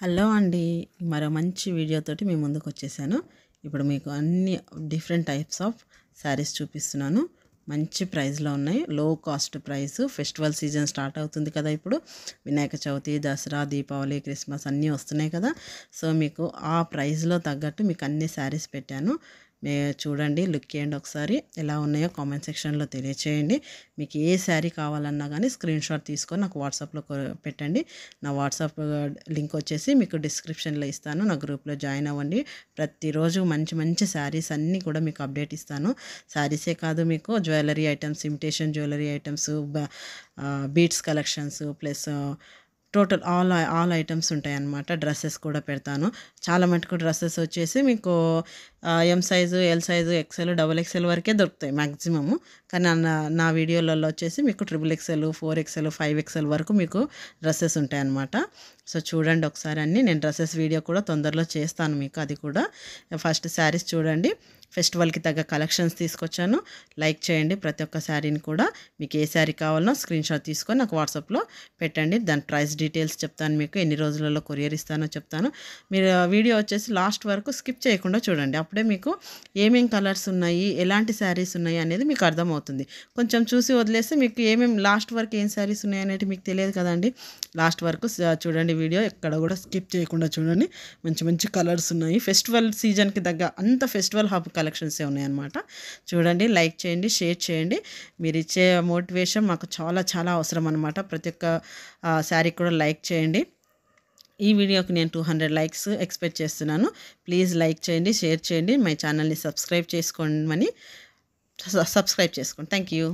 Hello అండి. మరో మంచి వీడియోతోటి మీ ముందుకొచ్చేసాను. ఇప్పుడు మీకు అన్ని డిఫరెంట్ టైప్స్ ఆఫ్ శారీస్ చూపిస్తున్నాను. మంచి ప్రైస్‌లో ఉన్నాయి. లో cost price. Festival season start అవుతుంది కదా! ఇప్పుడు వినాయక చవితి, దసరా, దీపావళి, క్రిస్మస్ అన్నీ వస్తున్నాయి కదా! సో, మీకు ఆ ప్రైస్‌లో తగ్గట్టు మీకు అన్ని శారీస్ పెట్టాను. చూడండి, లుక్ చేయండి ఒకసారి. ఎలా ఉన్నాయో కామెంట్ సెక్షన్‌లో తెలియచేయండి. మీకు ఏ శారీ కావాలన్నా గానీ స్క్రీన్‌షాట్ తీసుకొని నాకు వాట్సాప్‌లో పెట్టండి. నా వాట్సాప్ లింక్ వచ్చేసి మీకు డిస్క్రిప్షన్‌లో ఇస్తాను. నా గ్రూప్‌లో జాయిన్ అవ్వండి. ప్రతిరోజు మంచి మంచి శారీస్ అన్నీ కూడా మీకు అప్డేట్ ఇస్తాను. శారీసే కాదు, మీకు jewellery items, imitation jewellery items, beads collections plus total all items ఉంటాయన్నమాట. డ్రెస్సెస్ కూడా పెడతాను. చాలా మటుకు డ్రెస్సెస్ వచ్చేసి మీకు M size, L size, XL, double XL వరకే దొరుకుతాయి మ్యాక్సిమము. కానీ నా వీడియోలలో వచ్చేసి మీకు ట్రిపుల్ ఎక్సెల్, 4XL, 5XL వరకు మీకు డ్రెస్సెస్ ఉంటాయన్నమాట. సో, చూడండి ఒకసారి అన్నీ. నేను డ్రెస్సెస్ వీడియో కూడా తొందరలో చేస్తాను మీకు. అది కూడా ఫస్ట్ శారీస్ చూడండి. ఫెస్టివల్కి తగ్గ కలెక్షన్స్ తీసుకొచ్చాను. లైక్ చేయండి ప్రతి ఒక్క శారీని కూడా. మీకు ఏ శారీ కావాలనో స్క్రీన్‌షాట్ తీసుకొని నాకు వాట్సాప్‌లో పెట్టండి. దాని ప్రైస్ డీటెయిల్స్ చెప్తాను మీకు. ఎన్ని రోజులలో కొరియర్ ఇస్తానో చెప్తాను. మీరు వీడియో వచ్చేసి లాస్ట్ వరకు స్కిప్ చేయకుండా చూడండి. అప్పుడే మీకు ఏమేం కలర్స్ ఉన్నాయి, ఎలాంటి శారీస్ ఉన్నాయి అనేది మీకు అర్థమవుతుంది. కొంచెం చూసి వదిలేస్తే మీకు లాస్ట్ వరకు ఏం శారీస్ ఉన్నాయి అనేది మీకు తెలియదు కదండి. లాస్ట్ వరకు చూడండి వీడియో. ఎక్కడ కూడా స్కిప్ చేయకుండా చూడండి. మంచి మంచి కలర్స్ ఉన్నాయి. ఫెస్టివల్ సీజన్కి తగ్గ అంత ఫెస్టివల్ హబ్ కలెక్షన్సే ఉన్నాయన్నమాట. చూడండి, లైక్ చేయండి, షేర్ చేయండి. మీరు ఇచ్చే మోటివేషన్ మాకు చాలా చాలా అవసరం అనమాట. ప్రతి ఒక్క శారీ కూడా లైక్ చేయండి. ఈ వీడియోకి నేను 200 లైక్స్ ఎక్స్పెక్ట్ చేస్తున్నాను. ప్లీజ్ లైక్ చేయండి, షేర్ చేయండి. మై ఛానల్ని సబ్స్క్రైబ్ చేసుకోండి. Thank you.